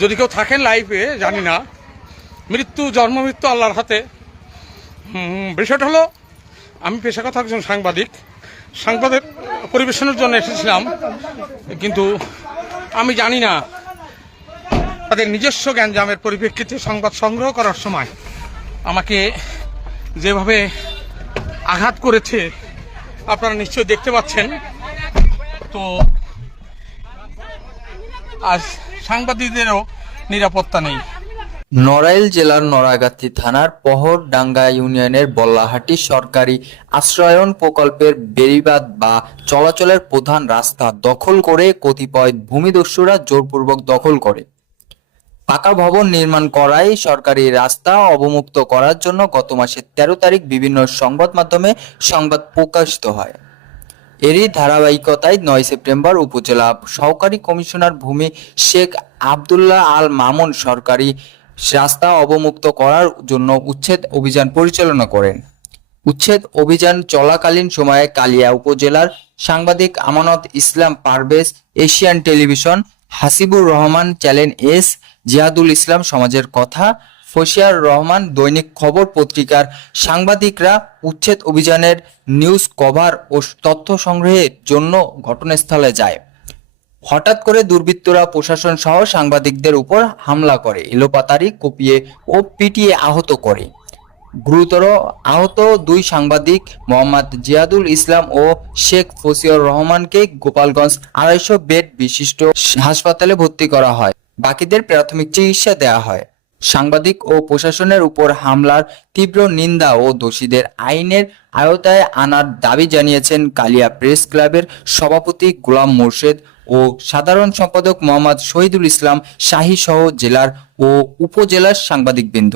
যদি কেউ থাকেন লাইফে জানি না। মৃত্যু, জন্ম, মৃত্যু আল্লাহর হাতে। বিষয়টা হলো, আমি পেশাগত একজন সাংবাদিক। সাংবাদিক পরিবেশনের জন্য এসেছিলাম, কিন্তু আমি জানি না তাদের নিজস্ব জ্ঞানজামের পরিপ্রেক্ষিতে সংবাদ সংগ্রহ করার সময় আমাকে যেভাবে আঘাত করেছে, আপনারা নিশ্চয়ই দেখতে পাচ্ছেন। তো, আজ সাংবাদিকদেরও নিরাপত্তা নেই। নড়াইল জেলার নড়াগাতি থানার পহরডাঙ্গা ইউনিয়নের বল্লাহাটি সরকারি আশ্রয়ন প্রকল্পের বেড়িবাঁধ বা চলাচলের প্রধান রাস্তা দখল করে কতিপয় ভূমিদস্যুরা জোরপূর্বক দখল করে। পাকা ভবন নির্মাণ করায় সরকারি রাস্তা অবমুক্ত করার জন্য গত মাসের তেরো তারিখ বিভিন্ন সংবাদ মাধ্যমে সংবাদ প্রকাশিত হয়। এরই ধারাবাহিকতায় নয় সেপ্টেম্বর উপজেলা সহকারী কমিশনার ভূমি শেখ আবদুল্লাহ আল মামুন সরকারি রাস্তা অবমুক্ত করার জন্য উচ্ছেদ অভিযান পরিচালনা করেন। উচ্ছেদ অভিযান চলাকালীন সময়ে কালিয়া উপজেলার সাংবাদিক Amanat Islam Parvez, Asian television, Hasibur Rahman, channel S, Ziadul Islam সমাজের কথা ফসিয়ার রহমান দৈনিক খবর পত্রিকার সাংবাদিকরা উচ্ছেদ অভিযানের নিউজ কভার ও তথ্য সংগ্রহের জন্য ঘটনাস্থলে যায়। হঠাৎ করে দুর্বৃত্তরা প্রশাসন সহ সাংবাদিকদের উপর হামলা করে। এলোপাতারি কুপিয়ে ও পিটিয়ে আহত করে। গুরুতর আহত দুই সাংবাদিক মোহাম্মদ জিয়াদুল ইসলাম ও শেখ ফসিউর রহমানকে গোপালগঞ্জ আড়াইশো বেড বিশিষ্ট হাসপাতালে ভর্তি করা হয়। বাকিদের প্রাথমিক চিকিৎসা দেওয়া হয়। সাংবাদিক ও প্রশাসনের উপর হামলার তীব্র নিন্দা ও দোষীদের আইনের আয়তায় আনার দাবি জানিয়েছেন কালিয়া প্রেস ক্লাবের সভাপতি গোলাম মোর্শেদ ও সাধারণ সম্পাদক মোহাম্মদ শহীদুল ইসলাম শাহী সহ জেলার ও উপজেলার সাংবাদিকবৃন্দ।